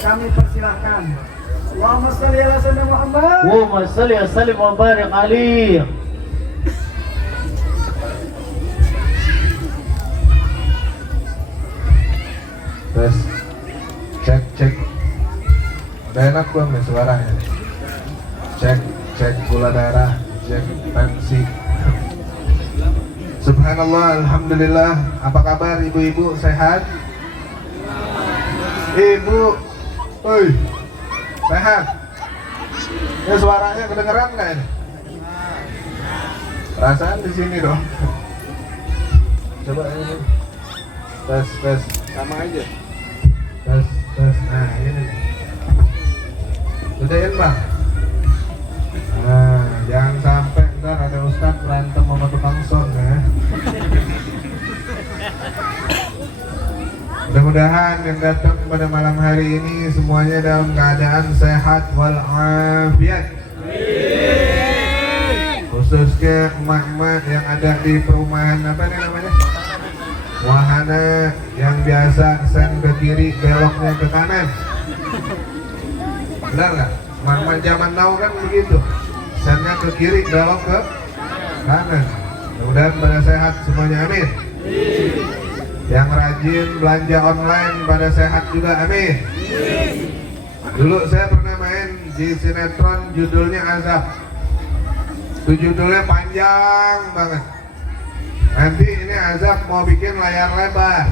kami persilahkan. Allahumma shalli ala sayyidina Muhammad. Allahumma shalli wa sallim wa barik alaihi. Tes, cek. Udah enak belum nih suaranya? Cek gula darah, cek tensi. Subhanallah, alhamdulillah. Apa kabar ibu-ibu, sehat? Ibu, oi, sehat? Ya suaranya kedengeran nggak ini? Perasaan di sini dong. Coba ini. Tes. Sama aja. Tes. Nah ini. Gedein bang. Nah, jangan sampai ntar ada ustadz berantem sama tukang son ya. Mudah-mudahan yang datang pada malam hari ini semuanya dalam keadaan sehat walafiat. Khususnya emak-emak yang ada di perumahan apa nih namanya? Wahana yang biasa sen ke kiri beloknya ke kanan. Benar nggak? Emak-emak zaman now kan begitu. Sennya ke kiri belok ke kanan. Mudah-mudahan pada sehat semuanya, amin. Yang rajin belanja online pada sehat juga, amin. Dulu saya pernah main di sinetron judulnya Azab. Itu judulnya panjang banget. Nanti ini Azab mau bikin layar lebar.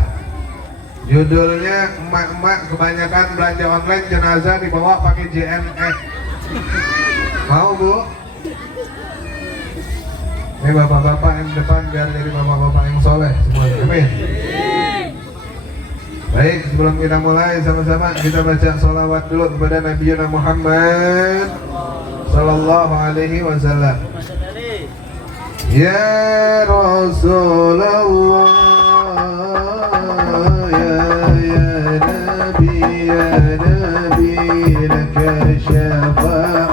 Judulnya emak-emak kebanyakan belanja online jenazah dibawa pakai JNE. Mau bu? Ini bapak-bapak yang depan biar jadi bapak-bapak yang soleh semuanya, amin. Baik, sebelum kita mulai sama-sama kita baca sholawat dulu kepada Nabi Muhammad Sallallahu Alaihi Wasallam. Ya Rasulullah, ya Nabi laka syafa'ah.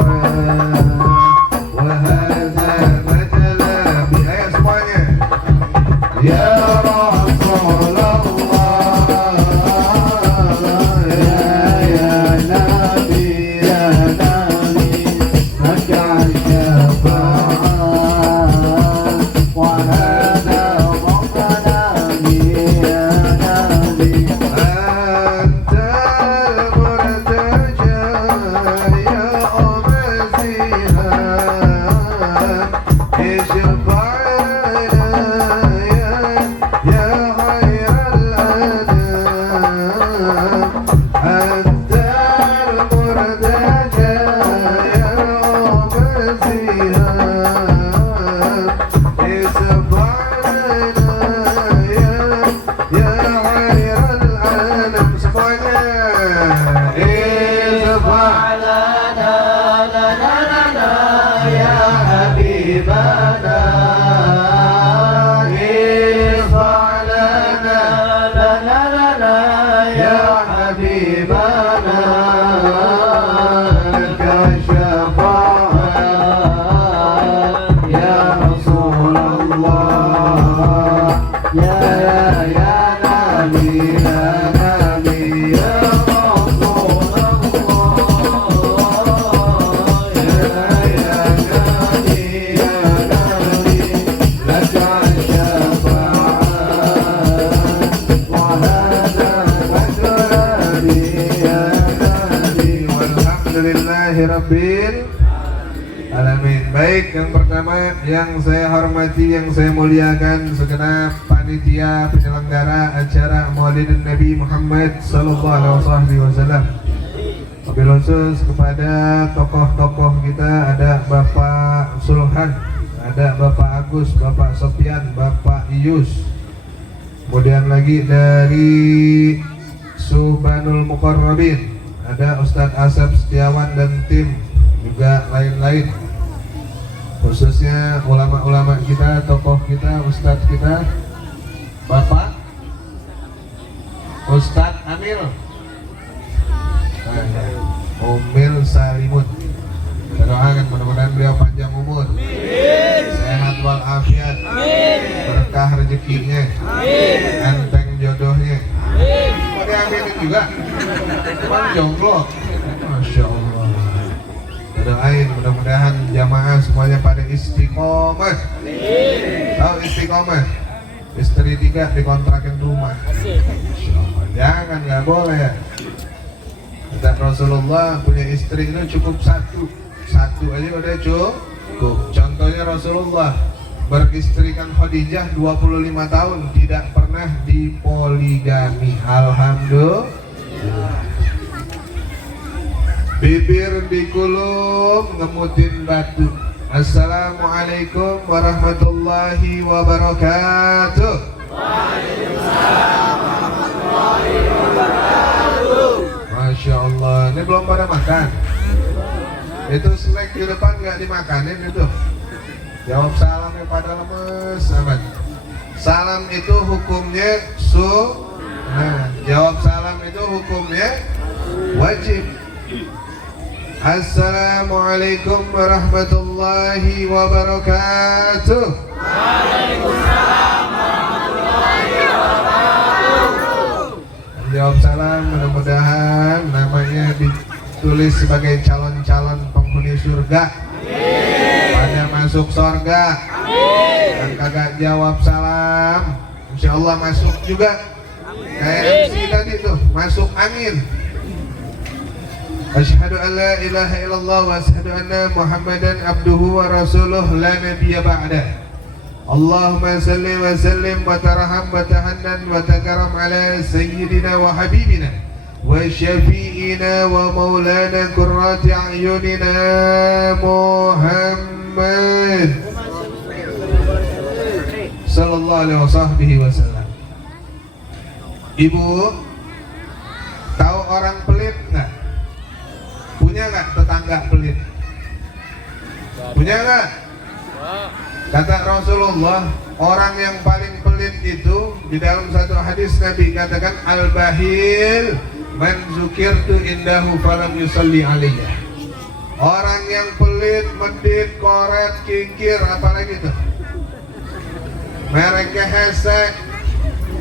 Alhamdulillahirabbil alamin. Baik, yang pertama yang saya hormati, yang saya muliakan segenap panitia penyelenggara acara Maulidin Nabi Muhammad Sallallahu Alaihi Wasallam. Wabil khusus kepada tokoh-tokoh kita, ada Bapak Sulhan, ada Bapak Agus, Bapak Sofian, Bapak Iyus. Kemudian lagi dari Subhanul Muqarrabin ada Ustadz Asep Setiawan dan tim, juga lain-lain. Khususnya ulama-ulama kita, tokoh kita, Ustadz kita, Bapak Ustadz Amil Umil Salimut. Kita doakan mudah-mudahan beliau panjang umur, sehat walafiat, berkah rezekinya, enteng jodohnya. diaminin juga. Cuman jomblo. Masya Allah. Doain mudah-mudahan jamaah semuanya pada istiqomah. Tahu istiqomah? Istri 3 dikontrakin rumah. Jangan, nggak boleh. Kata Rasulullah punya istri itu cukup satu aja udah cukup. Contohnya Rasulullah beristrikan Khadijah 25 tahun tidak pernah dipoligami. Alhamdulillah. Bibir dikulum ngemutin batu. Assalamualaikum warahmatullahi wabarakatuh. Waalaikumsalam warahmatullahi wabarakatuh. Masya Allah, ini belum pada makan. Itu snack di depan nggak dimakanin itu. Jawab salamnya pada lemes amat. Salam itu hukumnya sunnah. Jawab salam itu hukumnya wajib. Assalamualaikum warahmatullahi wabarakatuh. Waalaikumsalam warahmatullahi wabarakatuh. Jawab salam, mudah-mudahan namanya ditulis sebagai calon-calon penghuni surga. Pada masuk surga. Dan kagak jawab salam, insya Allah masuk juga. Kayak MC tadi tuh, masuk angin. Asyhadu an la ilaha illallah wa asyhadu anna Muhammadan abduhu wa rasuluh la nabiyya ba'dah. Allahumma salli wa sallim wa tarham wa tahannan wa takaram ala sayyidina wa habibina wa syafi'ina wa maulana qurrati a'yunina Muhammad sallallahu alaihi wasallam. Ibu tahu orang pelit nggak? Punya nggak tetangga pelit? Punya nggak? Kata Rasulullah, orang yang paling pelit itu di dalam satu hadis Nabi katakan al-bahil man zukirtu indahu falam yusalli alayya. Orang yang pelit, medit, koret, kikir, apalagi itu? Mereknya hesek.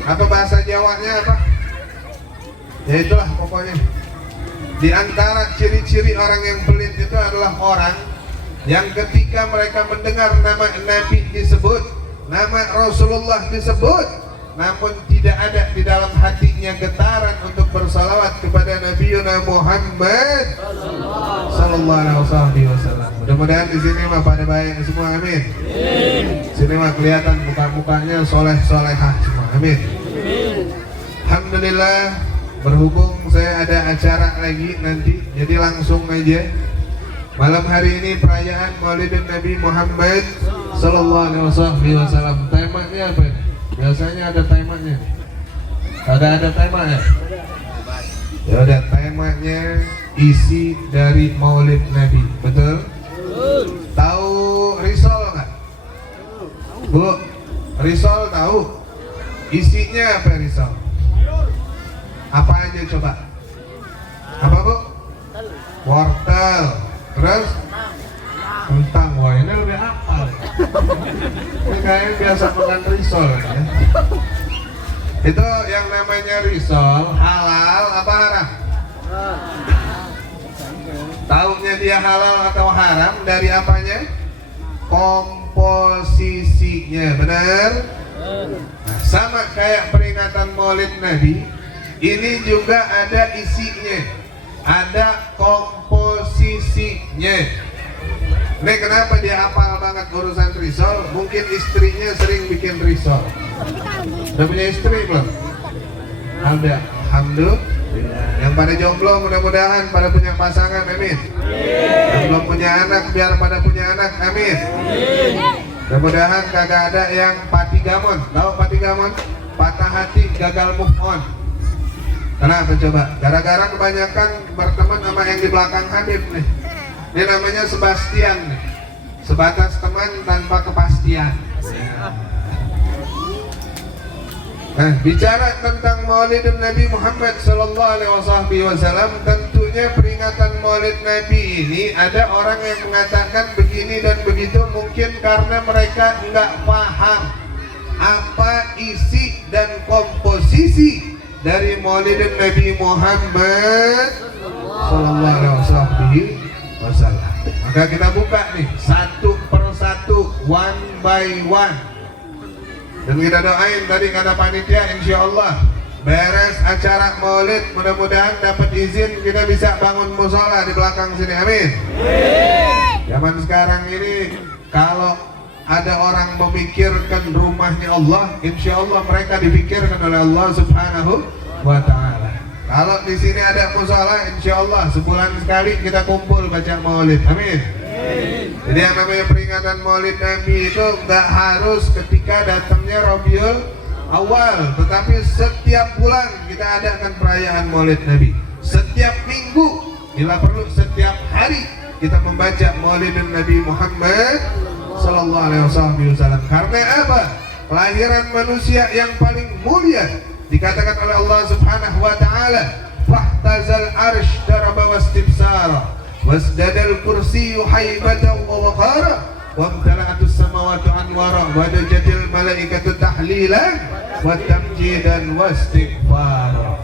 Apa bahasa Jawanya apa? Ya itulah pokoknya. Di antara ciri-ciri orang yang pelit itu adalah orang yang ketika mereka mendengar nama Nabi disebut, nama Rasulullah disebut, namun tidak ada di dalam hatinya getaran untuk bersalawat kepada Nabi Muhammad sallallahu alaihi wasallam. Mudah-mudahan di sini mah pada baik semua, amin. Sini mah kelihatan muka-mukanya soleh-solehah semua, amin. Alhamdulillah. Berhubung saya ada acara lagi nanti, jadi langsung aja. Malam hari ini perayaan Maulidin Nabi Muhammad sallallahu alaihi wasallam. Temanya apa? Biasanya ada temanya. Ada temanya. Ya udah, temanya isi dari Maulid Nabi. Betul? Tahu risol nggak? Bu, risol tahu? Isinya apa risol? Apa aja coba? Apa bu? Wortel. Terus? Kentang. Wah ini lebih hafal. Ini kayaknya biasa makan risol ya. Itu yang namanya risol halal apa haram? Taunya dia halal atau haram dari apanya? Komposisinya, benar? Nah, sama kayak peringatan Maulid Nabi. Ini juga ada isinya, ada komposisinya. Ini kenapa dia hafal banget urusan risol? Mungkin istrinya sering bikin risol. Udah punya istri belum? Ada. Alhamdulillah. Yang pada jomblo mudah-mudahan pada punya pasangan, amin. Yang belum punya anak biar pada punya anak, amin. Mudah-mudahan kagak ada yang patigamon. Tahu patigamon? Patah hati, gagal move on. Kenapa coba? Gara-gara kebanyakan berteman sama yang di belakang Habib nih. Ini namanya Sebastian nih. Sebatas teman tanpa kepastian. Nah, bicara tentang Maulid Nabi Muhammad sallallahu alaihi wasallam, tentunya peringatan Maulid Nabi ini ada orang yang mengatakan begini dan begitu, mungkin karena mereka nggak paham apa isi dan komposisi dari maulidin Nabi Muhammad sallallahu alaihi wasallam. Maka kita buka nih satu persatu, one by one. Dan kita doain tadi kata panitia, insya Allah beres acara maulid, mudah-mudahan dapat izin kita bisa bangun musola di belakang sini, amin. Zaman sekarang ini kalau ada orang memikirkan rumahnya Allah, insya Allah mereka dipikirkan oleh Allah Subhanahu wa Ta'ala. Kalau di sini ada musola, insya Allah sebulan sekali kita kumpul baca maulid, amin. Jadi yang namanya peringatan maulid Nabi itu nggak harus ketika datangnya Rabiul Awal, tetapi setiap bulan kita adakan perayaan maulid Nabi. Setiap minggu, bila perlu setiap hari kita membaca maulidin Nabi Muhammad sallallahu alaihi wasallam. Karena apa? Kelahiran manusia yang paling mulia dikatakan oleh Allah Subhanahu wa Ta'ala, fahtazal arsh daraba wastibsara wasdadal kursiyyu haibatan wa waqara wamtala'atus samawati anwara wadajatil malaikatu tahlilan wa tamjidan wastighfara.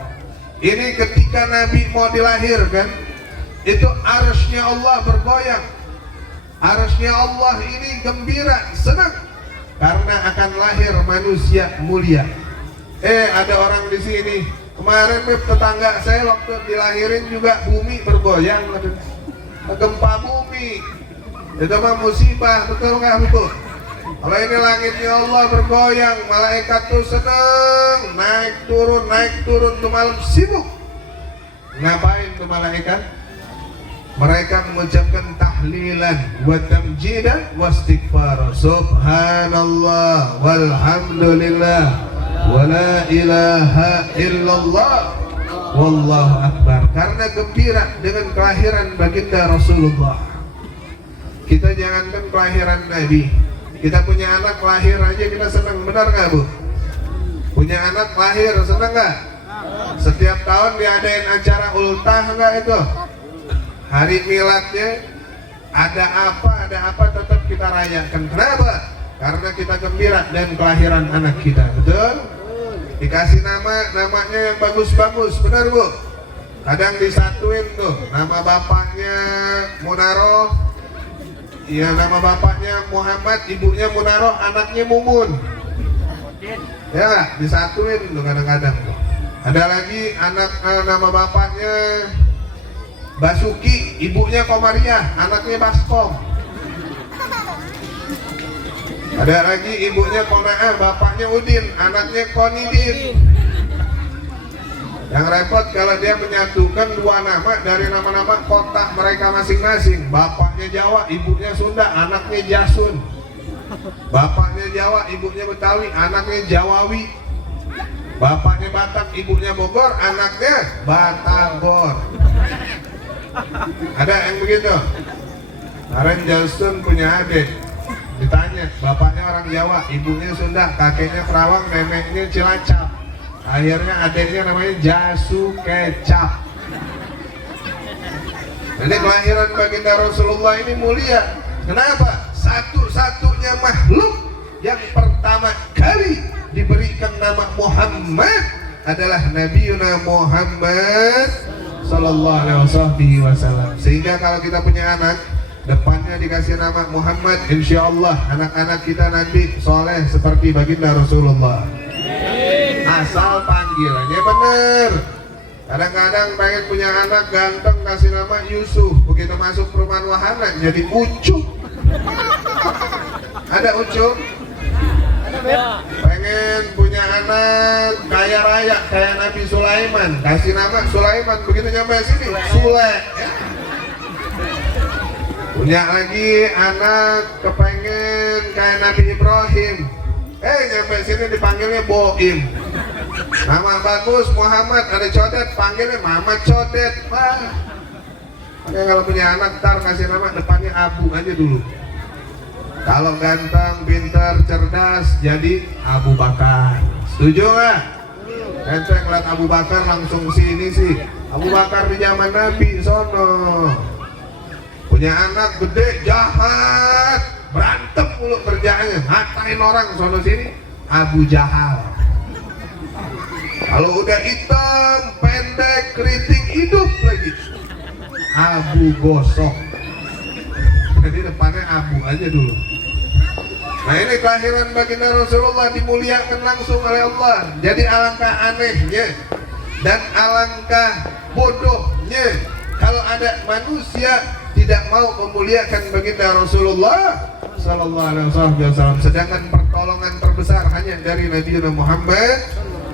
Ini ketika Nabi mau dilahirkan, itu arsy-Nya Allah bergoyang. Arsy-Nya Allah ini gembira, senang karena akan lahir manusia mulia. Ada orang di sini kemarin tetangga saya waktu dilahirin juga bumi bergoyang, gempa bumi. Itu mah musibah, betul nggak betul? Kalau ini langitnya Allah bergoyang, malaikat tuh senang, naik turun tuh malam sibuk. Ngapain tuh malaikat? Mereka mengucapkan tahlilan wa tamjidan wa istighfar. Subhanallah walhamdulillah wa la ilaha illallah wallahu akbar. Karena gembira dengan kelahiran baginda Rasulullah. Kita jangankan kelahiran Nabi, kita punya anak lahir aja kita senang, benar nggak Bu? Punya anak lahir senang nggak? Setiap tahun diadain acara ultah nggak itu? Hari miladnya ada apa tetap kita rayakan. Kenapa? Karena kita gembira dan kelahiran anak kita, betul? Dikasih namanya yang bagus-bagus, benar Bu? Kadang disatuin tuh, nama bapaknya Munaroh, iya nama bapaknya Muhammad, ibunya Munaroh, anaknya Mumun. Ya, disatuin tuh kadang-kadang. Ada lagi anak nama bapaknya Basuki, ibunya Komariah, anaknya Baskom. Ada lagi ibunya Konaah, bapaknya Udin, anaknya Konidin. Yang repot kalau dia menyatukan dua nama dari nama-nama kota mereka masing-masing. Bapaknya Jawa, ibunya Sunda, anaknya Jasun. Bapaknya Jawa, ibunya Betawi, anaknya Jawawi. Bapaknya Batak, ibunya Bogor, anaknya Batagor. Ada yang begitu? Karen Jasun punya adik, ditanya bapaknya orang Jawa, ibunya Sunda, kakeknya Kerawang, neneknya Cilacap. Akhirnya adiknya namanya Jasu Kecap. Jadi kelahiran baginda Rasulullah ini mulia. Kenapa? Satu-satunya makhluk yang pertama kali diberikan nama Muhammad adalah Nabiuna Muhammad sallallahu alaihi wasallam. Sehingga kalau kita punya anak, depannya dikasih nama Muhammad, insya Allah anak-anak kita nanti soleh seperti baginda Rasulullah. Asal panggilannya bener. Kadang-kadang pengen punya anak ganteng, kasih nama Yusuf. Begitu masuk perumahan wahana jadi Ucup. Ada Ucup? Pengen punya anak kaya raya kayak Nabi Sulaiman, kasih nama Sulaiman. Begitu nyampe sini Sule ya. Punya lagi anak kepengen kayak Nabi Ibrahim, nyampe sini dipanggilnya Boim. Nama bagus Muhammad, ada Codet, panggilnya Mama Codet. Makanya kalau punya anak ntar kasih nama depannya Abu aja dulu. Kalau ganteng, pintar, cerdas jadi Abu Bakar. Setuju nggak? Ente ngeliat Abu Bakar langsung sini sih. Abu Bakar di zaman Nabi sono. Punya anak gede, jahat, berantem mulu kerjaannya, ngatain orang sono sini, Abu Jahal. Kalau udah hitam, pendek, keriting, hidup lagi. Abu gosok. Jadi depannya abu aja dulu. Nah ini kelahiran baginda Rasulullah dimuliakan langsung oleh Allah. Jadi alangkah anehnya dan alangkah bodohnya kalau ada manusia tidak mau memuliakan baginda Rasulullah Sallallahu Alaihi Wasallam, sedangkan pertolongan terbesar hanya dari Nabi Muhammad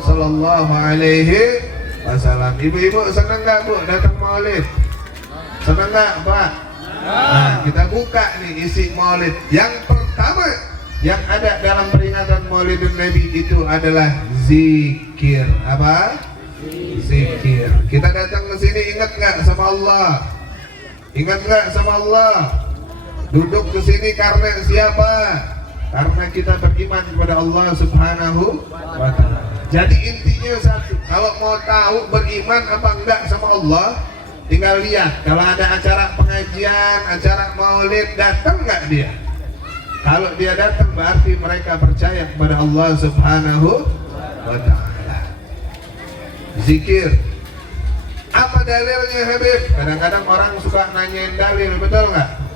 Sallallahu Alaihi Wasallam. Ibu-ibu senang nggak bu datang maulid? Senang nggak pak? Nah, kita buka nih isi maulid. Yang pertama yang ada dalam peringatan maulidun Nabi itu adalah zikir. Apa? Zikir. Kita datang ke sini ingat nggak sama Allah? Ingat nggak sama Allah? Duduk ke sini karena siapa? Karena kita beriman kepada Allah Subhanahu wa Ta'ala. Jadi intinya satu, kalau mau tahu beriman apa enggak sama Allah, tinggal lihat kalau ada acara pengajian, acara maulid, datang nggak dia? Kalau dia datang berarti mereka percaya kepada Allah Subhanahu wa Ta'ala. Zikir. Apa dalilnya Habib? Kadang-kadang orang suka nanyain dalil, betul nggak?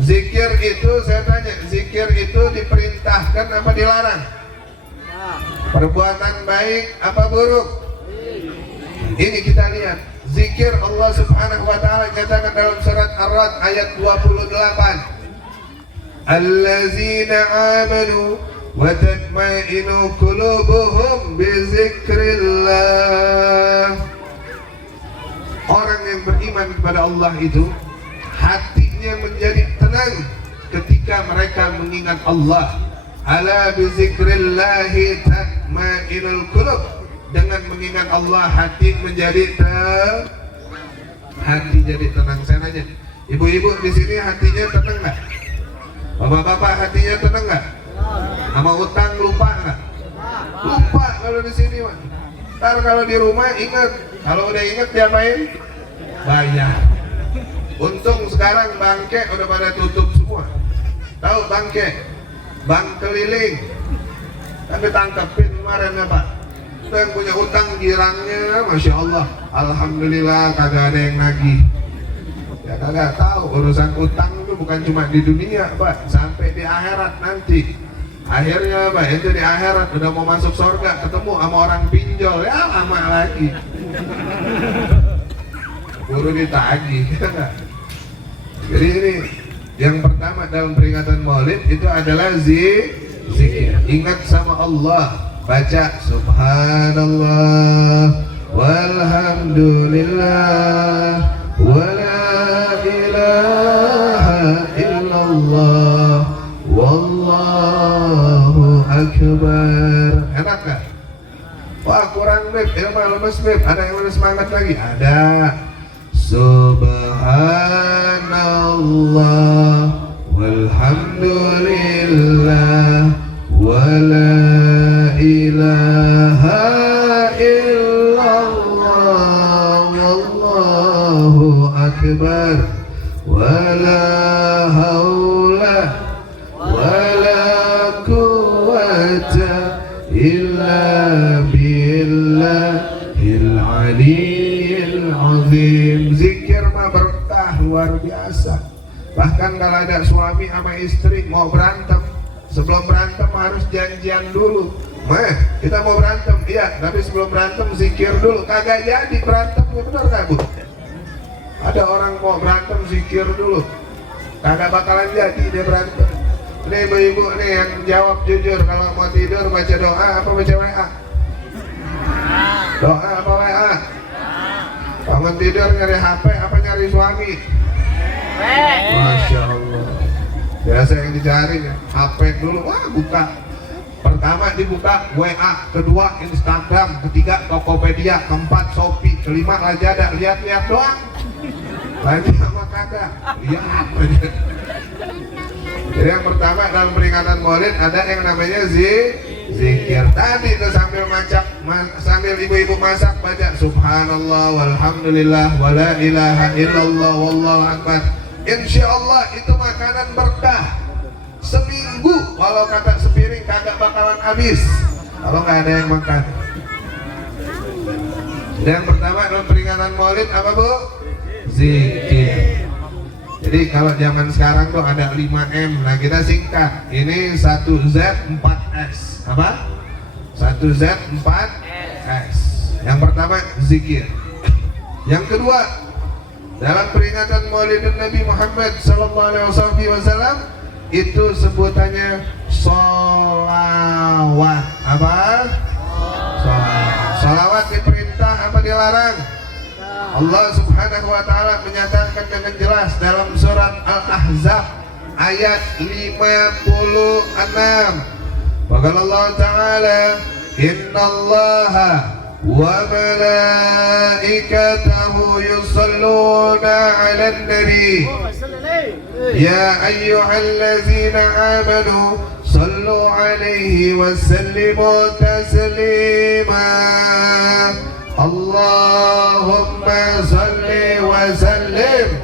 Zikir itu, saya tanya, zikir itu diperintahkan apa dilarang? Perbuatan baik apa buruk? Ini kita lihat. Zikir Allah Subhanahu wa Ta'ala nyatakan dalam surat Ar-Ra'd ayat 28. Allazina amanu wa tatma'innu qulubuhum bi zikrillah. Orang yang beriman kepada Allah itu hatinya menjadi tenang ketika mereka mengingat Allah. Ala bi zikrillahi tatma'innul qulub. Dengan mengingat Allah hati menjadi hati jadi tenang. Saya nanya, ibu-ibu di sini hatinya tenang nggak? Bapak-bapak hatinya tenang nggak? Sama utang lupa nggak? Lupa kalau di sini mah. Ntar kalau di rumah ingat, kalau udah ingat diapain? Bayar. Untung sekarang bangke udah pada tutup semua. Tahu bangke? Bank keliling. Kan ditangkepin kemarin ya Pak. Itu yang punya utang girangnya, Masya Allah, Alhamdulillah kagak ada yang nagih. Ya kagak tahu urusan utang itu bukan cuma di dunia Pak, sampai di akhirat nanti. Akhirnya Pak, itu di akhirat udah mau masuk surga ketemu sama orang pinjol, ya lama lagi. Buru ditagih. Jadi ini yang pertama dalam peringatan Maulid itu adalah zikir. Ingat sama Allah. Baca subhanallah walhamdulillah wala ilaha illallah wallahu akbar. Enak gak? Wah kurang Beb, lemes Beb. Ada yang lebih semangat lagi? Ada. Subhanallah walhamdulillah wala ilaha illallah wallahu akbar wala haula wala quwwata illa billahil aliyyil azim. Zikir mah berkah luar biasa. Bahkan kalau ada suami sama istri mau berantem, sebelum berantem harus janjian dulu. Kita mau berantem, iya, tapi sebelum berantem zikir dulu. Kagak jadi berantemnya, benar gak Bu? Ada orang mau berantem zikir dulu, kagak bakalan jadi dia berantem. Ini ibu-ibu nih yang jawab jujur, kalau mau tidur baca doa apa baca WA? Doa apa WA? Bangun tidur nyari HP apa nyari suami? Masya Allah. Biasa yang dicari HP dulu, wah buka. Pertama dibuka WA, kedua Instagram, ketiga Tokopedia, keempat Shopee, kelima Lazada, lihat-lihat doang. Lagi sama kagak, lihat aja. Jadi yang pertama dalam peringatan Maulid ada yang namanya zikir. Tadi itu sambil ibu-ibu masak baca subhanallah walhamdulillah wala ilaha illallah wallahu akbar. Insya Allah itu makanan berkah. Seminggu kalau kata sepiring kagak bakalan habis kalau nggak ada yang makan. Yang pertama dalam peringatan Maulid apa Bu? Zikir. Jadi kalau zaman sekarang tuh ada 5M. Nah kita singkat. Ini 1Z 4S. Apa? 1Z 4S. Yang pertama zikir. Yang kedua, dalam peringatan Maulidun Nabi Muhammad SAW itu sebutannya sholawat. Apa? Sholawat diperintah apa dilarang? Allah Subhanahu wa taala menyatakan dengan jelas dalam surat Al-Ahzab ayat 56. Qala Allah taala, "Innallaha wa malaikatahu yusholluna 'alan nabi ya ayyuhallazina amanu sallu 'alaihi wa sallimu taslima." Allahumma salli wa sallim.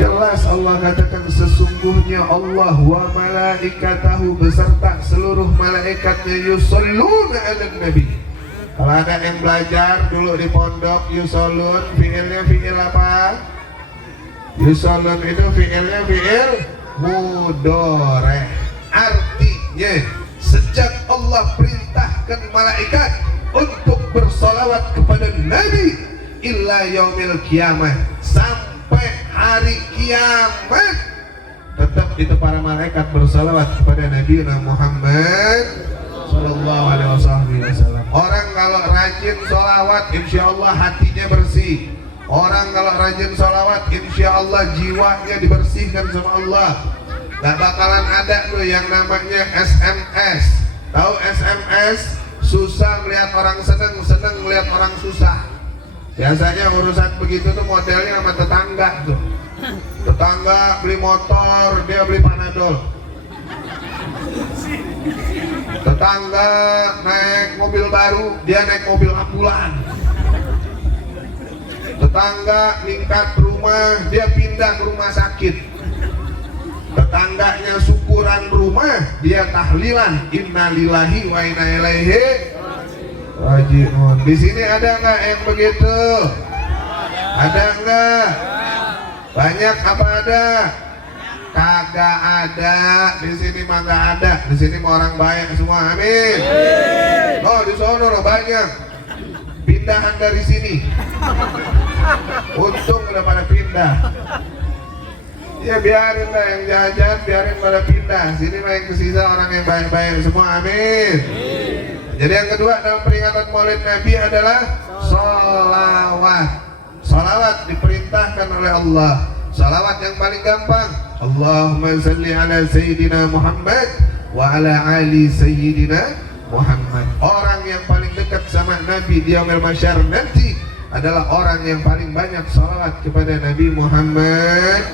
Jelas Allah katakan sesungguhnya Allah wa malaikatahu beserta seluruh malaikatnya yusholluna 'alan nabi. Kalau ada yang belajar dulu di pondok, yusolun fiilnya fiil apa? Yusolun itu fiilnya fiil mudhari. Artinya sejak Allah perintahkan malaikat untuk bersolawat kepada Nabi illa yaumil kiamah, sampai hari kiamat tetap itu para malaikat bersolawat kepada Nabi Muhammad Sallallahu Alaihi Wasallam. Orang kalau rajin solawat insya Allah hatinya bersih. Orang kalau rajin solawat insya Allah jiwanya dibersihkan sama Allah. Gak bakalan ada tuh yang namanya SMS. Tahu SMS? Susah melihat orang seneng, seneng melihat orang susah. Biasanya urusan begitu tuh modelnya sama tetangga tuh. Tetangga beli motor, dia beli Panadol. Tetangga naik mobil baru, dia naik mobil ambulan. Tetangga ningkat rumah, dia pindah ke rumah sakit. Tetangganya syukuran rumah, dia tahlilan innalillahi wa inna ilaihi raji'un. Di sini ada nggak yang begitu? Ada nggak? Banyak apa ada? Kagak ada. Di sini mah nggak ada. Di sini mah orang baik semua. Amin. Oh di sono loh banyak. Pindahan dari sini. Untung udah pada pindah. Ya biarin lah yang jajan, biarin pada pindah. Sini mah yang kesisa orang yang baik-baik semua, amin. Jadi yang kedua dalam peringatan Maulid Nabi adalah sholawat. Sholawat diperintahkan oleh Allah. Sholawat yang paling gampang, Allahumma salli ala Sayyidina Muhammad wa ala ali Sayyidina Muhammad. Orang yang paling dekat sama Nabi di yaumil mahsyar nanti adalah orang yang paling banyak sholawat kepada Nabi Muhammad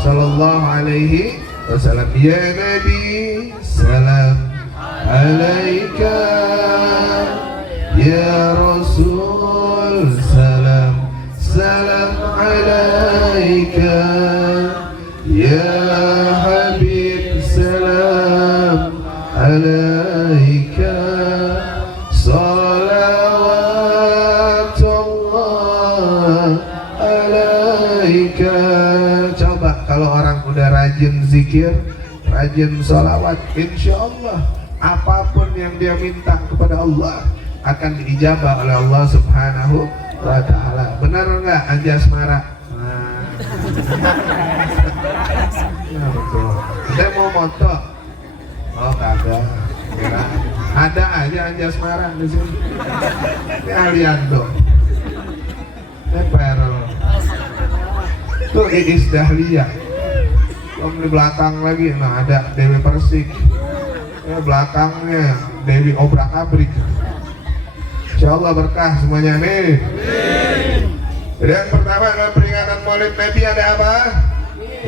Sallallahu Alaihi Wasallam. Ya Nabi, salam alaika. Ya Rasul, salam salam alaika. Ya Habib, salam alaika. Salawatullah alaika. Kalau orang udah rajin zikir, rajin sholawat, insya Allah apapun yang dia minta kepada Allah akan diijabah oleh Allah Subhanahu wa Ta'ala. Benar nggak Anjasmara? Nah, betul. Kita mau moto? Oh kagak. Kira ada aja Anjasmara di sini. Ini Aliando. Ini Perel. Tuh Iis Dahlia. Di belakang lagi, nah ada Dewi Persik. Ya, belakangnya Dewi Obrak Abrik. Insya Allah berkah semuanya, amin. Jadi yang pertama dalam peringatan Maulid Nabi ada apa?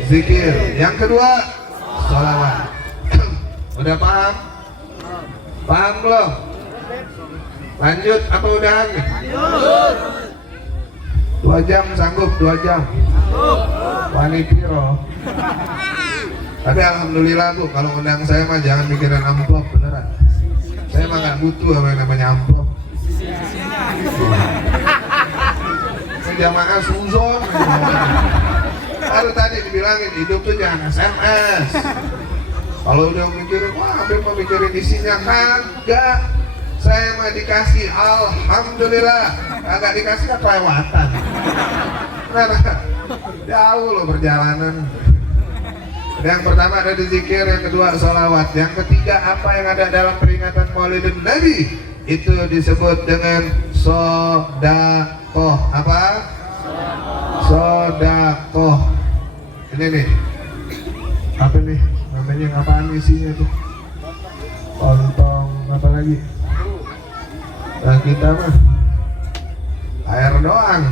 Zikir. Yang kedua, sholawat. Udah paham? Paham belum? Lanjut apa udahan? 2 jam sanggup, 2 jam. Wani piro. Tapi alhamdulillah Bu, kalau undang saya mah jangan mikirin amplop beneran. Saya mah nggak butuh apa yang namanya amplop. jamaah suzon. Baru tadi dibilangin hidup tuh jangan SMS. Kalau udah mikirin, wah Habib mah mikirin isinya, kagak. Saya mah dikasih, alhamdulillah. Kagak dikasih kan kelewatan. Nah, jauh loh perjalanan. Yang pertama ada zikir, yang kedua sholawat, yang ketiga apa yang ada dalam peringatan Maulidin Nabi itu disebut dengan sodakoh. Apa? Sodakoh. Ini nih, apa nih namanya, apaan isinya tuh? Lontong apa lagi? Nah, kita mah air doang.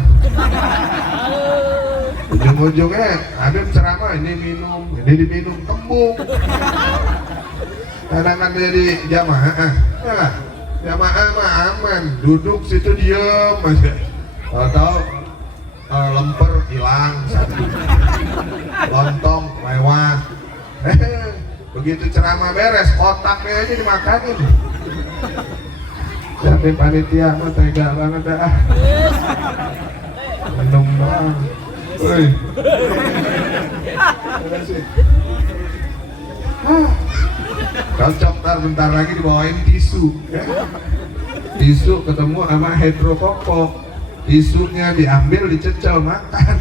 Ujung-ujungnya Habib ceramah, ini minum, ini diminum kembung. Kadang-kadang jadi jamaah, nah, jamaah mah aman, duduk situ diem aja. Tahu lemper hilang satu, lontong lewat. Begitu ceramah beres, otaknya aja dimakanin. Tapi panitia mah tega banget dah. Minum doang. Woi. Cocok bentar lagi dibawain tisu. Ya? Tisu ketemu sama hidrokoko. Tisunya diambil, dicecel, makan.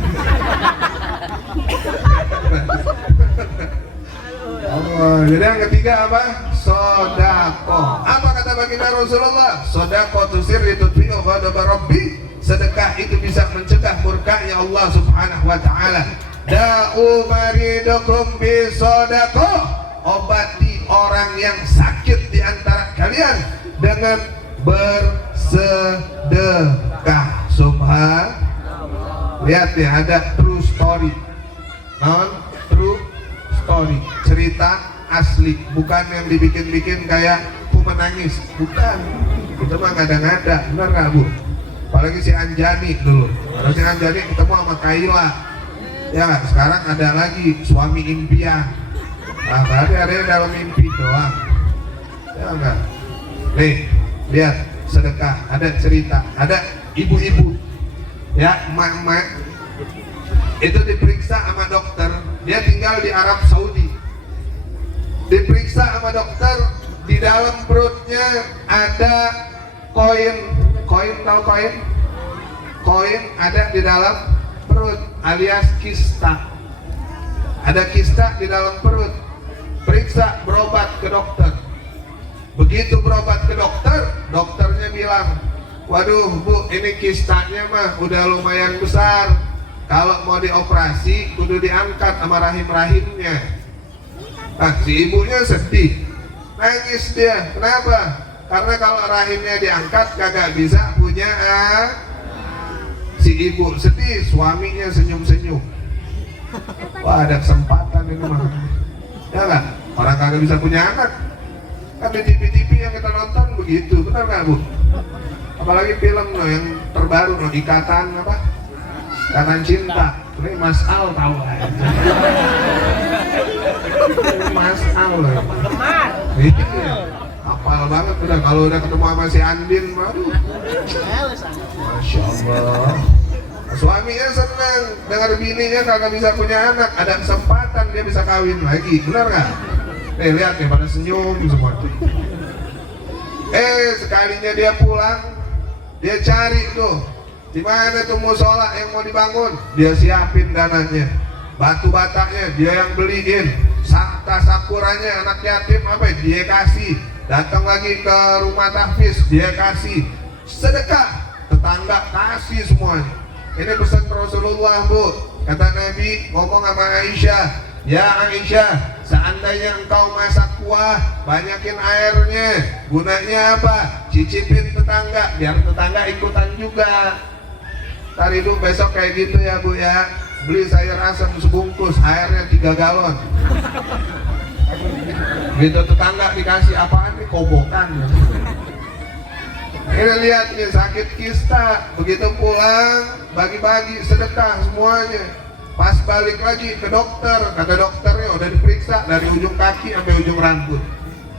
Oh, jadi yang ketiga apa? Sodako. Apa kata baginda Rasulullah? Sodako tusir ditutfi'u ghadaba Rabbi. Sedekah itu bisa mencegah murkanya Allah Subhanahu wa taala. Da'u maridakum bisodako. Obati orang yang sakit di antara kalian dengan bersedekah. Subhanallah. Lihat ya, ada true story. Non true story, cerita asli, bukan yang dibikin-bikin kayak aku menangis, bukan. Itu mah ngada-ngada, benar nggak Bu? Apalagi si Anjani dulu, kalau si Anjani ketemu sama Kaila, ya sekarang ada lagi suami impian. Nah berarti ada yang dalam mimpi doang, ya enggak? Nih, lihat sedekah, ada cerita, ada ibu-ibu, ya emak-emak itu diperiksa sama dokter. Dia tinggal di Arab Saudi. Diperiksa sama dokter, di dalam perutnya ada koin. Koin, tahu koin? Koin ada di dalam perut, alias kista. Ada kista di dalam perut. Periksa, berobat ke dokter. Begitu berobat ke dokter, dokternya bilang, waduh Bu, ini kistanya mah udah lumayan besar. Kalau mau dioperasi, kudu diangkat sama rahim-rahimnya. Nah, si ibunya sedih, nangis dia. Kenapa? Karena kalau rahimnya diangkat, kagak bisa punya. Si ibu sedih, suaminya senyum-senyum. Wah, ada kesempatan ini mah. Ya kan? Orang kagak bisa punya anak. Kan di TV-TV yang kita nonton begitu, benar nggak Bu? Apalagi film loh yang terbaru loh, Ikatan apa? Ikatan Cinta. Ini Mas Al tahu aja. Mas Al loh. Gemar. Iya. Hafal banget udah, kalau udah ketemu sama si Andin, aduh. Masya Allah. Suaminya senang dengar bininya kagak bisa punya anak, ada kesempatan dia bisa kawin lagi, benar nggak? Lihat nih pada senyum semua. Sekalinya dia pulang, dia cari tuh di mana tuh musola yang mau dibangun, dia siapin dananya, batu batanya dia yang beliin, sakta sakuranya anak yatim apa dia kasih, datang lagi ke rumah tahfiz dia kasih, sedekah tetangga kasih semuanya. Ini pesan Rasulullah Bu, kata Nabi ngomong sama Aisyah, ya Aisyah, seandainya engkau masak kuah, banyakin airnya, gunanya apa? Cicipin tetangga, biar tetangga ikutan juga. Tari Bu besok kayak gitu ya Bu ya, beli sayur asam sebungkus, airnya 3 galon. Gitu tetangga dikasih apaan nih, kobokan. Ini lihat nih sakit kista, begitu pulang bagi-bagi sedekah semuanya. Pas balik lagi ke dokter, kata dokternya udah diperiksa dari ujung kaki sampai ujung rambut.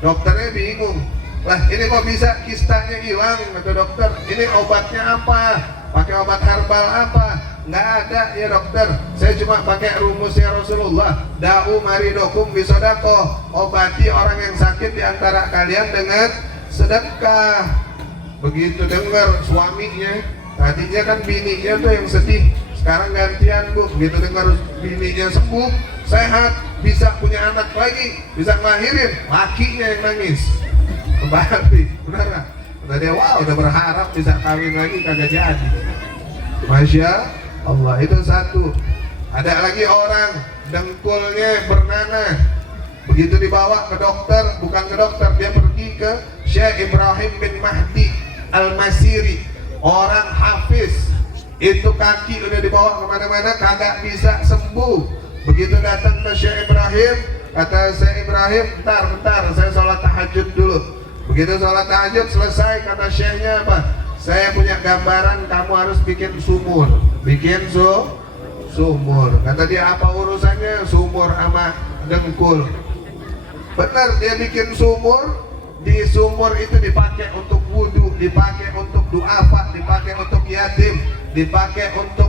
Dokternya bingung, lah ini kok bisa kistanya hilang, kata dokter. Ini obatnya apa? pakai obat herbal apa? Nggak ada ya dokter, saya cuma pakai rumusnya Rasulullah, da'u maridokum bisodako, obati orang yang sakit di antara kalian dengan sedekah. Begitu dengar suaminya, tadinya kan bininya tuh yang sedih, sekarang gantian bu, begitu dengar bininya sembuh, sehat, bisa punya anak lagi, bisa ngelahirin, lakinya yang nangis kembali, benar nggak? Tadi wow, udah berharap bisa kawin lagi, kagak jadi. Masya Allah, itu satu. Ada lagi orang dengkulnya bernanah, begitu dibawa ke dokter, bukan ke dokter, dia pergi ke Syekh Ibrahim bin Mahdi Al-Masiri, orang hafiz, itu kaki udah dibawa kemana-mana kagak bisa sembuh. Begitu datang ke Syekh Ibrahim, kata Syekh Ibrahim, bentar saya sholat tahajud dulu. Begitu sholat tahajud selesai, kata Syekhnya apa? Saya punya gambaran, kamu harus bikin sumur. Bikin sumur. Kata dia, apa urusannya sumur sama dengkul? Benar, dia bikin sumur. Di sumur itu dipakai untuk wudhu, dipakai untuk duafa, dipakai untuk yatim, dipakai untuk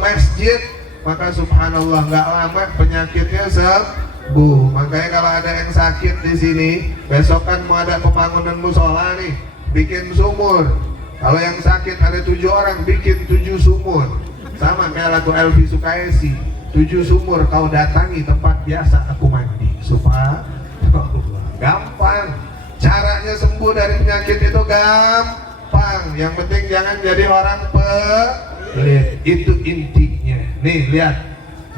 masjid. Maka subhanallah, nggak lama penyakitnya sembuh. Makanya kalau ada yang sakit di sini, besok kan mau ada pembangunan musola nih, bikin sumur. Kalau yang sakit ada 7 orang, bikin 7 sumur. Sama kayak lagu Elvi Sukaesi, 7 sumur kau datangi tempat biasa aku mandi. Subhanallah, gampang. Caranya sembuh dari penyakit itu gampang. Yang penting jangan jadi orang pelit. Itu intinya. Nih lihat,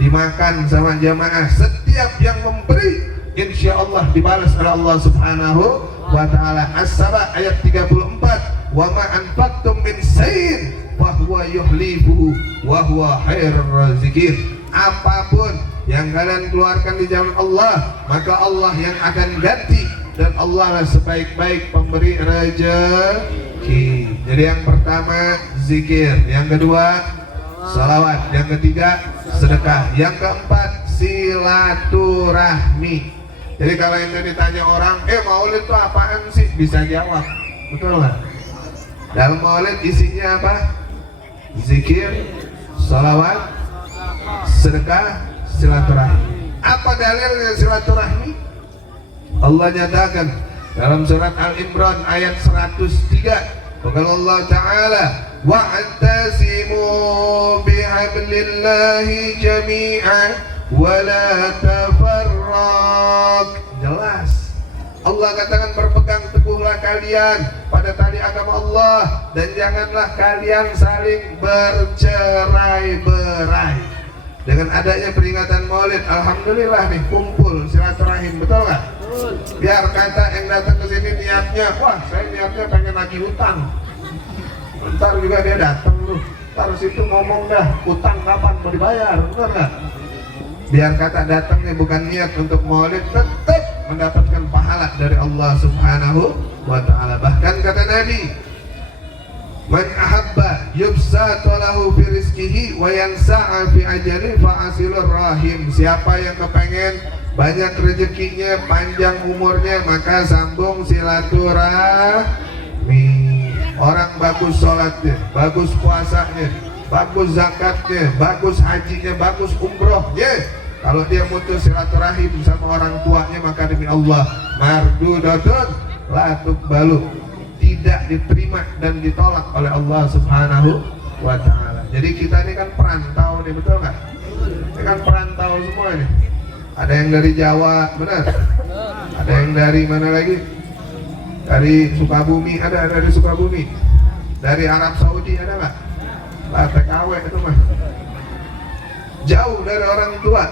dimakan sama jamaah. Setiap yang memberi, insya Allah dibalas oleh Allah Subhanahu wa Ta'ala. As-Saba ayat 34. Wa ma anfaqtum min sayin wa huwa yuhlibuhu wa huwa khairur raziqin. Apapun yang kalian keluarkan di jalan Allah, maka Allah yang akan ganti, dan Allah lah sebaik-baik pemberi rezeki. Jadi yang pertama zikir, yang kedua salawat, yang ketiga sedekah, yang keempat silaturahmi. Jadi kalau yang ditanya orang, maulid itu apaan sih? Bisa jawab, betul nggak? Dalam maulid isinya apa? Zikir, salawat, sedekah, silaturahmi. Apa dalilnya silaturahmi? Allah nyatakan dalam surat Al-Imran ayat 103, qala Allah Ta'ala wa'tasimu bihablillahi jami'an wa la tafarraq. Jelas Allah katakan, berpegang teguhlah kalian pada tali agama Allah dan janganlah kalian saling bercerai-berai. Dengan adanya peringatan Maulid, alhamdulillah nih kumpul silaturahim, betul nggak? Biar kata yang datang ke sini niatnya, wah saya niatnya pengen nagih utang. Ntar juga dia datang tuh, ntar situ ngomong dah utang kapan mau dibayar, betul nggak? Biar kata datangnya bukan niat untuk Maulid, tetap mendapatkan pahala dari Allah Subhanahu wa Ta'ala. Bahkan kata Nabi, man ahabba yubsatu lahu fi rizqihi wa yansa'a fi ajali fa asilur rahim. Siapa yang kepengen banyak rezekinya, panjang umurnya, maka sambung silaturahmi. Orang bagus sholatnya, bagus puasanya, bagus zakatnya, bagus hajinya, bagus umrohnya, kalau dia mutus silaturahim sama orang tuanya, maka demi Allah mardudatun la tuqbalu, tidak diterima dan ditolak oleh Allah Subhanahu wa Ta'ala. Jadi kita ini kan perantau nih, betul nggak? Ini kan perantau semua nih. Ada yang dari Jawa, benar? Ada yang dari mana lagi? Dari Sukabumi, ada dari Sukabumi. Dari Arab Saudi ada nggak? Lah TKW itu mah. Jauh dari orang tua.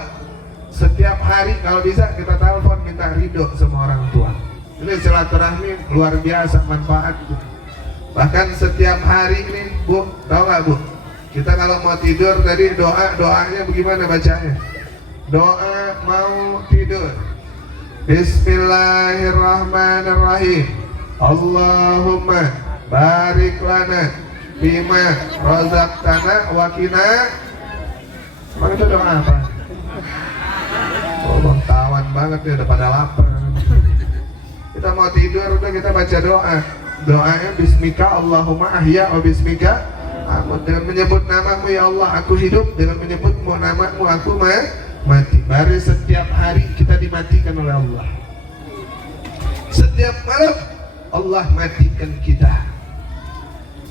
Setiap hari kalau bisa kita telepon minta ridho sama orang tua. Ini silaturahmi luar biasa manfaat. Bahkan setiap hari ini, Bu, tahu nggak Bu? Kita kalau mau tidur tadi doanya bagaimana bacanya? Doa mau tidur. Bismillahirrahmanirrahim. Allahumma barik lana bima razaqtana wa qina. Mana itu doa apa? Oh, bang tawan banget ya, udah pada lapar. Kita mau tidur udah kita baca doa. Doanya bismika Allahumma ahya wa bismika Dengan menyebut namamu ya Allah aku hidup, dengan menyebutmu namamu aku mati. Baru setiap hari kita dimatikan oleh Allah. Setiap malam Allah matikan kita.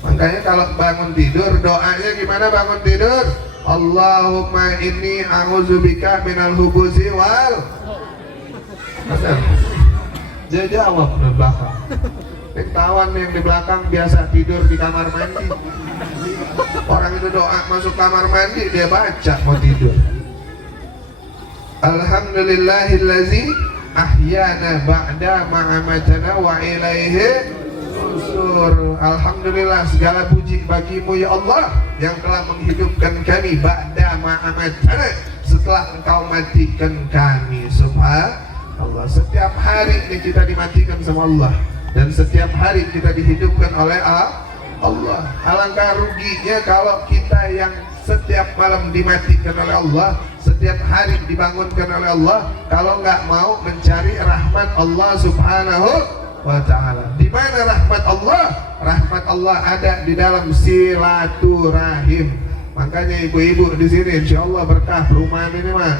Makanya kalau bangun tidur doanya gimana bangun tidur? Allahumma inni a'udzubika minal hubuzi wal. Dia jawab di belakang. Tawan yang di belakang biasa tidur di kamar mandi. Orang itu doa masuk kamar mandi dia baca mau tidur. Alhamdulillahillazi ahyana ba'da ma'amatana wa ilaihi nusur. Alhamdulillah segala puji bagimu ya Allah yang telah menghidupkan kami ba'da ma'amatana, setelah engkau matikan kami. Subhanallah, setiap hari ini kita dimatikan sama Allah, dan setiap hari kita dihidupkan oleh Allah. Alangkah ruginya kalau kita yang setiap malam dimatikan oleh Allah, setiap hari dibangunkan oleh Allah, kalau nggak mau mencari rahmat Allah Subhanahu wa ta'ala. Di mana rahmat Allah? Rahmat Allah ada di dalam silaturahim. Makanya ibu-ibu di sini insya Allah berkah perumahan ini mah.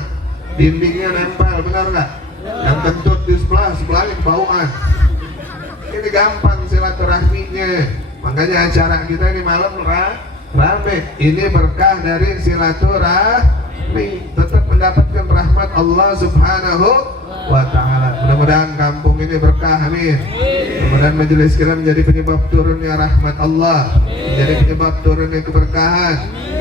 Dindingnya nempel, benar nggak? Yang kentut di sebelahnya kebauan. Ini gampang silaturahminya. Makanya acara kita ini malam rame. Ini berkah dari silaturahmi. Tetap mendapatkan rahmat Allah Subhanahu wa ta'ala. Mudah-mudahan kampung ini berkah, amin. Mudah-mudahan majelis kita menjadi penyebab turunnya rahmat Allah, menjadi penyebab turunnya keberkahan,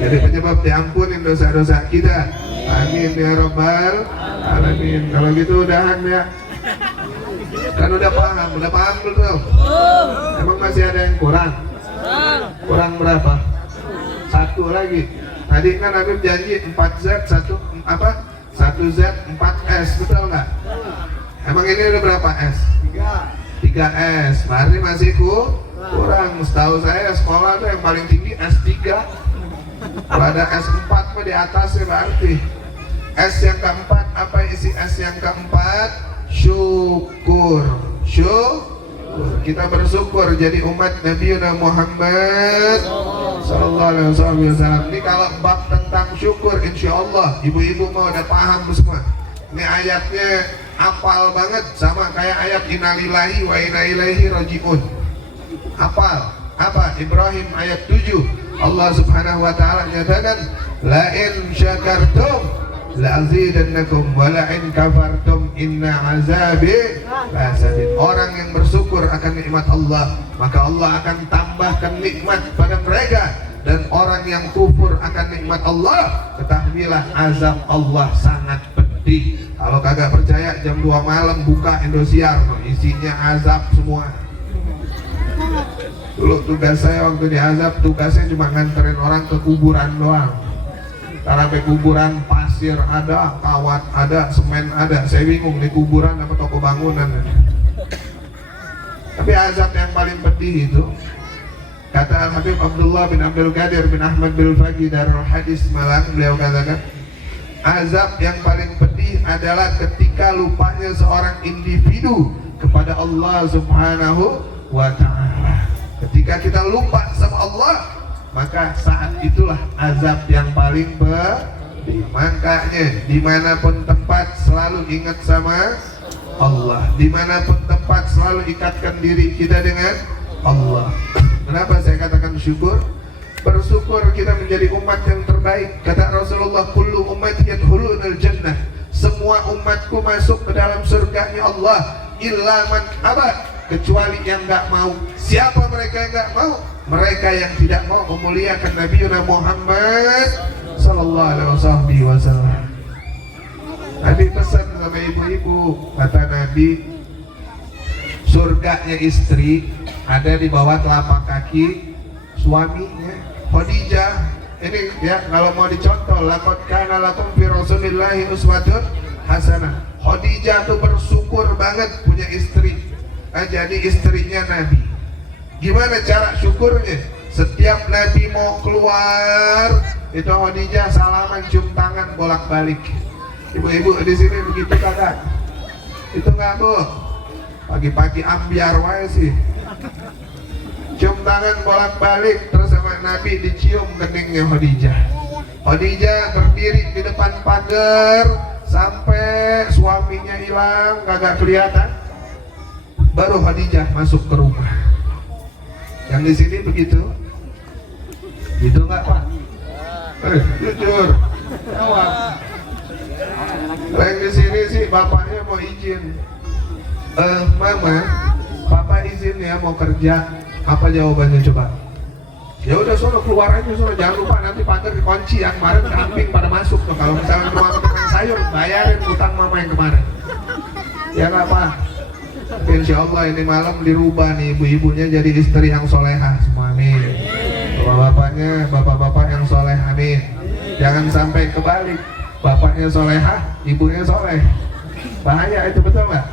jadi penyebab diampunin dosa-dosa kita, amin ya rabbal alamin. Kalau gitu udahan ya. Kan udah paham belum? Emang masih ada yang kurang? Kurang berapa? Satu lagi. Tadi kan Habib janji 4Z 1Z 4S, betul nggak? Emang ini udah berapa S? 3S. Berarti masih kurang. Setahu saya sekolah tuh yang paling tinggi S3. Kalau ada S4 mah di atasnya berarti. S yang keempat, apa isi S yang keempat? Syukur. Kita bersyukur jadi umat Nabi Muhammad sallallahu alaihi wasallam. Ini kalau bab tentang syukur insya Allah ibu-ibu mau udah paham semua. Ini ayatnya apal banget, sama kayak ayat innalillahi wa inna ilaihi rajiun. Apal apa? Ibrahim ayat 7 Allah subhanahu wa ta'ala nyatakan la in syakartum la'azidannakum wa la'in kafartum inna azabi lasadid. Orang yang bersyukur akan nikmat Allah, maka Allah akan tambahkan nikmat pada mereka, dan orang yang kufur akan nikmat Allah, ketahuilah azab Allah sangat pedih. Kalau kagak percaya jam 2 malam buka Indosiar, isinya azab semua. Dulu tugas saya waktu di azab, tugasnya cuma nganterin orang ke kuburan doang. Karena sampai kuburan pasir ada, kawat ada, semen ada. Saya bingung di kuburan apa toko bangunan. Tapi azab yang paling pedih itu, kata Al-Habib Abdullah bin Abdul Qadir bin Ahmad bin Faqih Darul Hadis Malang, beliau katakan azab yang paling pedih adalah ketika lupanya seorang individu kepada Allah Subhanahu wa ta'ala. Ketika kita lupa sama Allah, maka saat itulah azab yang paling pedih. Makanya dimanapun tempat selalu ingat sama Allah, dimanapun tempat selalu ikatkan diri kita dengan Allah. Kenapa saya katakan syukur? Bersyukur kita menjadi umat yang terbaik. Kata Rasulullah, kullu ummati yadkhulunal jannah, semua umatku masuk ke dalam surganya Allah, illa man aba, kecuali yang enggak mau. Siapa mereka yang enggak mau? Mereka yang tidak mau memuliakan Nabi Muhammad sallallahu alaihi wasallam. Nabi pesan sama ibu-ibu, kata Nabi, surganya istri ada di bawah telapak kaki suaminya. Khadijah ini ya, kalau mau dicontoh, laqad kana lakum fi rasulillahi uswatun hasanah. Khadijah tuh bersyukur banget punya istri. Jadi istrinya Nabi. Gimana cara syukurnya? Setiap Nabi mau keluar, itu Khadijah salaman, cium tangan, bolak-balik. Ibu-ibu di sini begitu kagak? Itu nggak Bu? Pagi-pagi ambiar wae sih. Cium tangan bolak-balik, terus sama sama Nabi dicium keningnya Khadijah. Khadijah berdiri di depan pagar sampai suaminya hilang kagak kelihatan. Baru Khadijah masuk ke rumah. Yang di sini begitu? Gitu nggak Pak? Jujur. Jawab. Yang di sini sih bapaknya mau izin. Mama, papa izin ya mau kerja. Apa jawabannya coba? Ya udah sono keluar aja sono, jangan lupa nanti pagar dikunci. Yang kemarin kambing pada masuk tuh. Kalau misalnya mau tukang sayur, bayarin utang mama yang kemarin. Ya nggak Pak? Insya Allah ini malam dirubah nih ibu-ibunya jadi istri yang solehah semua, amin. Bapak-bapaknya bapak-bapak yang soleh, amin. Jangan sampai kebalik, bapaknya solehah, ibunya soleh. Bahaya itu, betul nggak?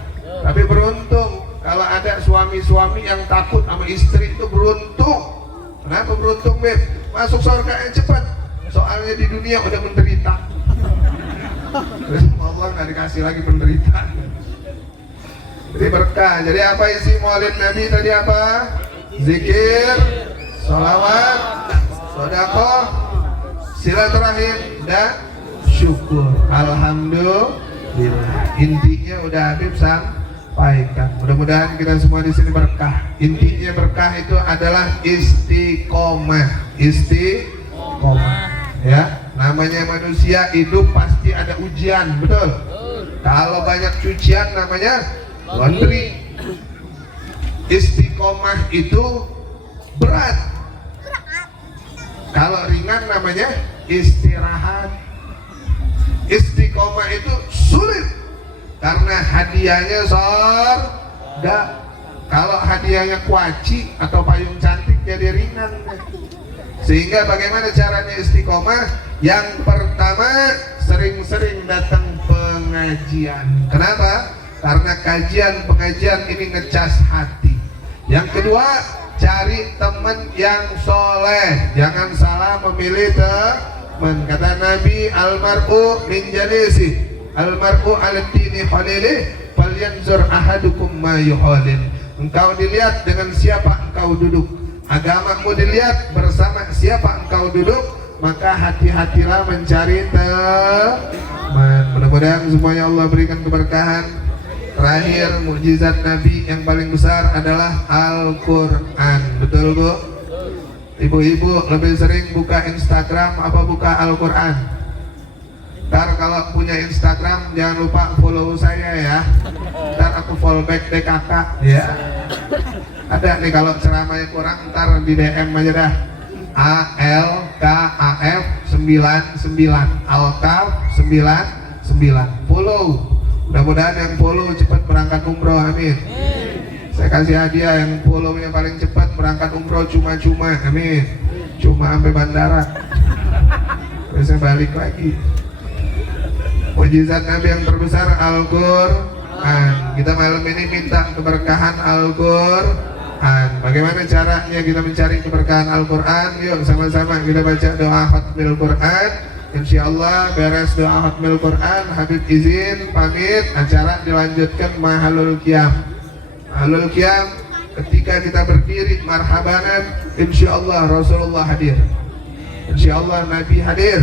Tapi beruntung kalau ada suami-suami yang takut sama istri, itu beruntung. Kenapa beruntung, Beb? Masuk surga yang cepat. Soalnya di dunia udah menderita. Terus Allah nggak dikasih lagi penderitaan. Jadi berkah. Jadi apa isi maulid Nabi tadi apa? Zikir, sholawat, sedekah, silaturahim, dan syukur. Alhamdulillah. Intinya udah Habib sampaikan. Mudah-mudahan kita semua di sini berkah. Intinya berkah itu adalah istiqomah. Istiqomah. Ya, namanya manusia hidup pasti ada ujian, betul? Kalau banyak cucian namanya laundry. Istiqomah itu berat. Kalau ringan namanya istirahat. Istiqomah itu sulit karena hadiahnya surga. Kalau hadiahnya kuaci atau payung cantik jadi ringan. Sehingga bagaimana caranya istiqomah? Yang pertama, sering-sering datang pengajian. Kenapa? Karena kajian pengajian ini ngecas hati. Yang kedua, cari teman yang soleh. Jangan salah memilih teman. Kata Nabi, almar'u min jalisi, almar'u ala dini khalilih, falyanzur ahadukum ma yuhalin. Engkau dilihat dengan siapa engkau duduk. Agamamu dilihat bersama siapa engkau duduk. Maka hati-hatilah mencari teman. Mudah-mudahan semuanya Allah berikan keberkahan. Terakhir, mukjizat Nabi yang paling besar adalah Al-Quran. Betul Bu? Ibu-ibu lebih sering buka Instagram apa buka Al-Quran? Ntar kalau punya Instagram jangan lupa follow saya ya. Ntar aku follow back DKK ya. Ada nih kalau ceramahnya kurang, ntar di DM aja dah. ALKAF 99 ALKAF 99 follow. Mudah-mudahan yang follow cepat berangkat umroh, amin. Saya kasih hadiah yang follownya paling cepat berangkat umroh cuma-cuma, amin. Cuma sampai bandara. Terus saya balik lagi. Mukjizat Nabi yang terbesar Al-Quran. Kita malam ini minta keberkahan Al-Quran. Bagaimana caranya kita mencari keberkahan Al-Quran? Yuk sama-sama kita baca doa khatmil Quran. Insyaallah beres doa khatmil Quran, Habib izin pamit, acara dilanjutkan mahalul qiyam. Mahalul qiyam ketika kita berdiri marhabanan, insyaallah Rasulullah hadir. Insyaallah Nabi hadir.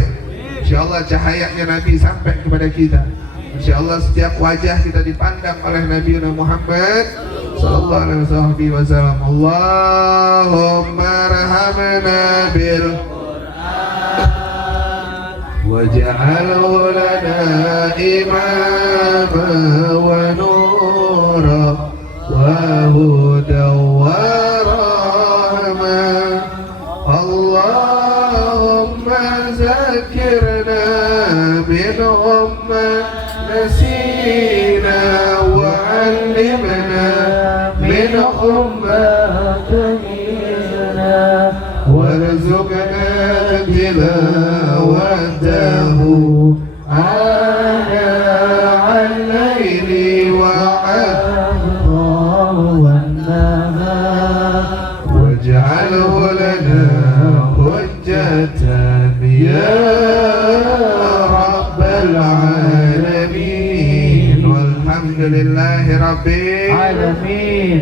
Insyaallah cahayanya Nabi sampai kepada kita. Insyaallah setiap wajah kita dipandang oleh Nabi Muhammad sallallahu alaihi wasallam. Allahumma rahamna bil waj'alhu lana imama wa nura wa hudan wa rahmah. Allahumma zakirna minhum ma nasina wa 'allimna minhum ma jahilna warzuqna tilawatahu ana al-layli wa wan-nahar waj'alhu lana hujjatan ya rabbal alamin walhamdulillahi rabbil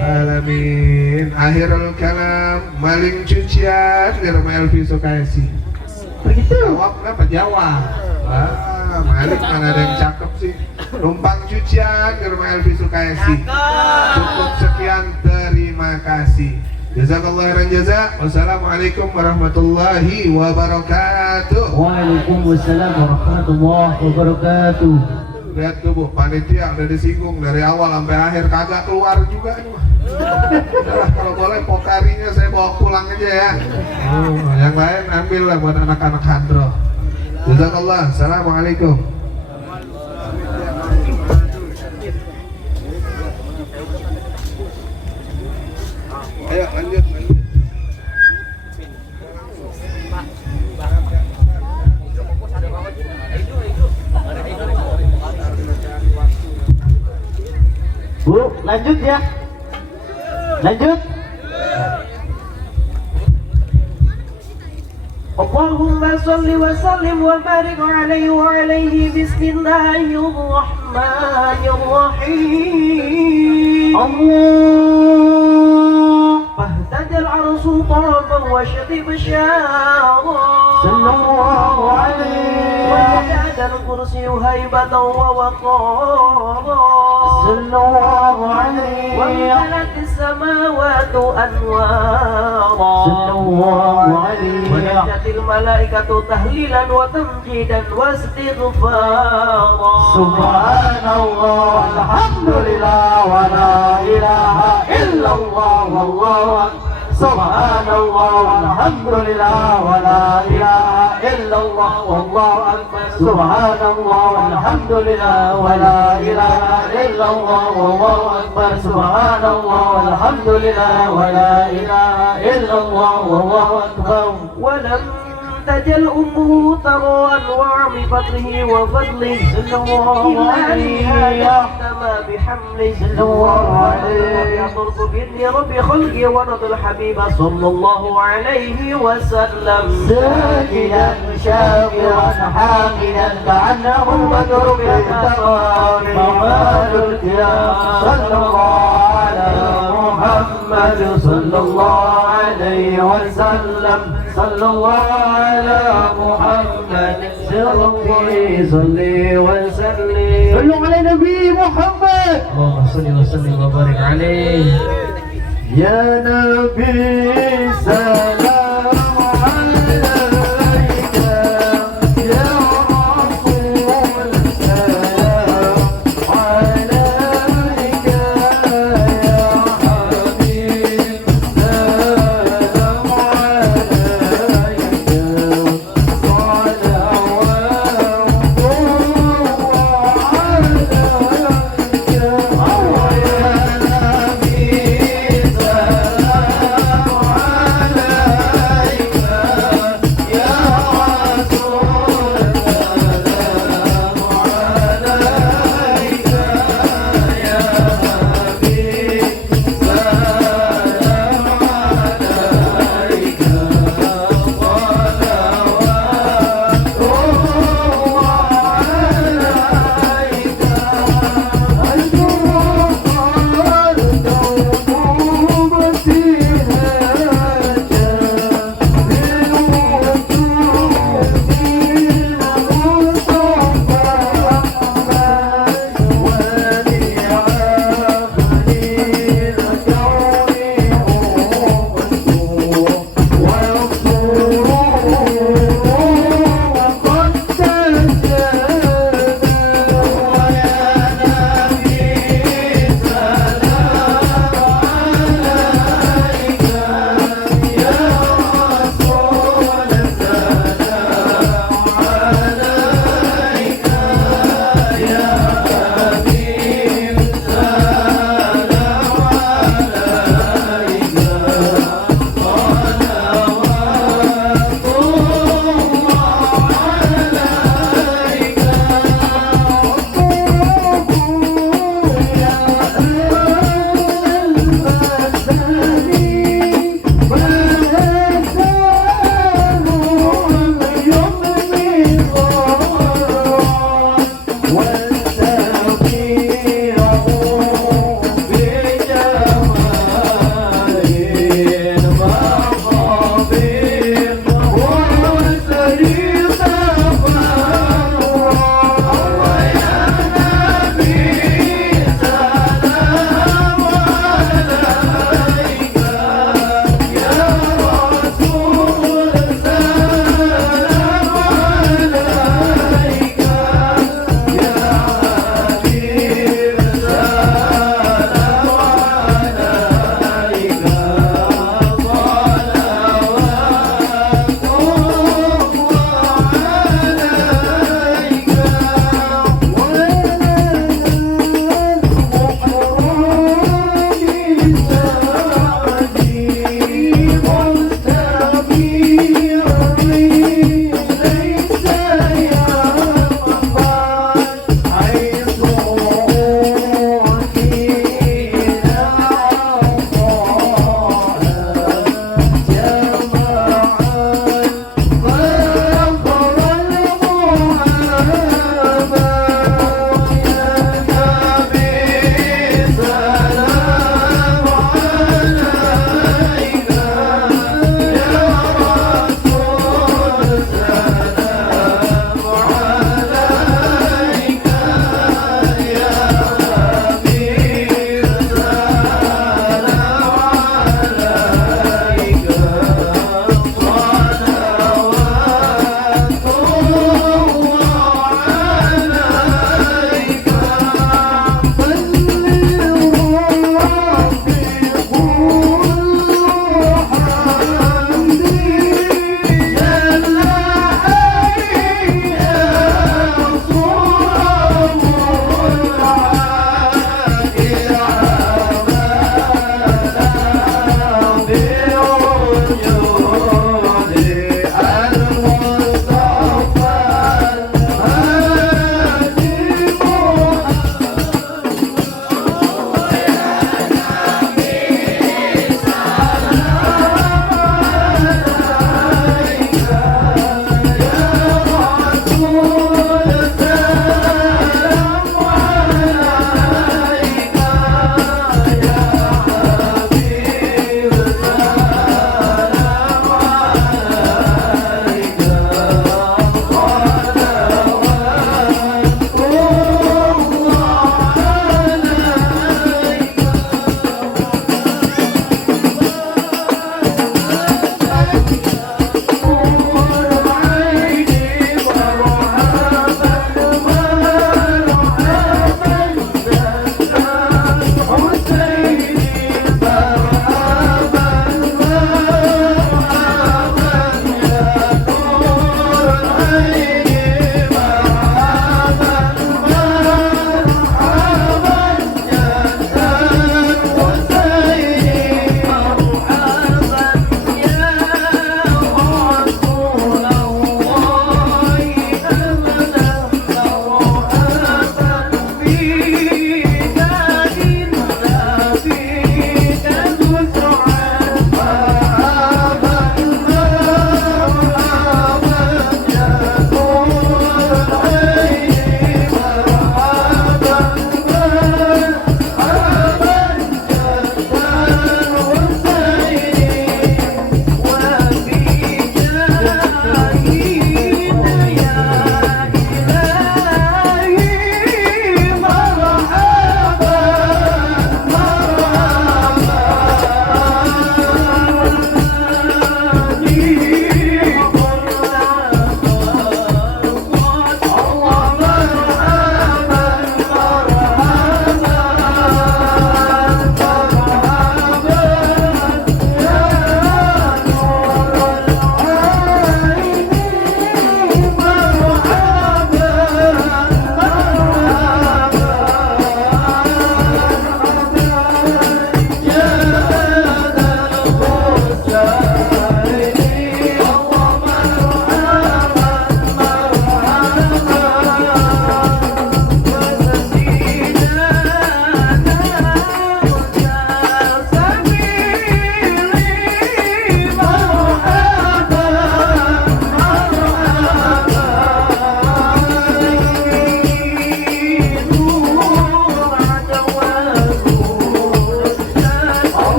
alamin. In akhirul kalam maling cucian di rumah Elvi Sukaisi. Begitu. Jawab kenapa? Jawa. Malik mana ada yang cakep sih. Numpang cucian di rumah Elvi Sukaisi. Cukup sekian, terima kasih. Jazakallah khairan jaza. Wassalamualaikum warahmatullahi wabarakatuh. Waalaikumsalam warahmatullahi wabarakatuh. Lihat tuh Bu, panitia udah disinggung dari awal sampai akhir, kagak keluar juga nih mah. Udahlah, kalau boleh pokarinya saya bawa pulang aja ya. Yang lain ambil lah buat anak-anak hadroh. Jazakallah. Assalamualaikum. Ayo lanjut. Bu, lanjut ya. Lanjut. Allahumma salli wa sallim wa barik alaihi wa alaihi bismillahirrahmanirrahim. Allah. Fahtadal arsu taraban wa syatib syara. Sallallahu alaihi wa وجعل الكرسي هيبة ووقارا. sallallahu alaihi وامتلت السماوات أنوارا. sallallahu alaihi ونجت الملائكة تهليلا وتمجيدا واستغفارا. Subhanallah, alhamdulillah, wa la ilaha illallah, wallahu akbar. Subhanallah, alhamdulillah, wa la ilaha illallah, wallahu akbar. Subhanallah, alhamdulillah, wa la ilaha illallah, wallahu akbar. Subhanallah, alhamdulillah, wa la ilaha illallah, wallahu akbar. ولم تجل أمه ترى أنواع من فضله وفضله إلا لهذا احتمى بحمله يطرق بإذن رب خلقه ونض الحبيب صلى الله عليه وسلم ساجدا شاكرا حامدا كأنه بدر بالتقى مقال الكرام صلى الله على محمد صلى الله عليه وسلم صلى الله على محمد ربي صلي وسلم صلوا على نبي محمد اللهم صل وسلم وبارك عليه يا نبي سلام عليك يا رسول سلام عليك يا حبيب سلام عليك صلوات الله عليك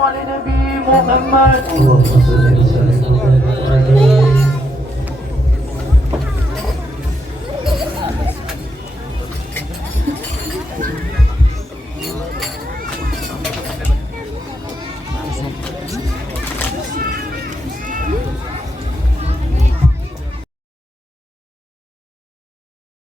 على نبي محمد اللهم صل وسلم وبارك عليه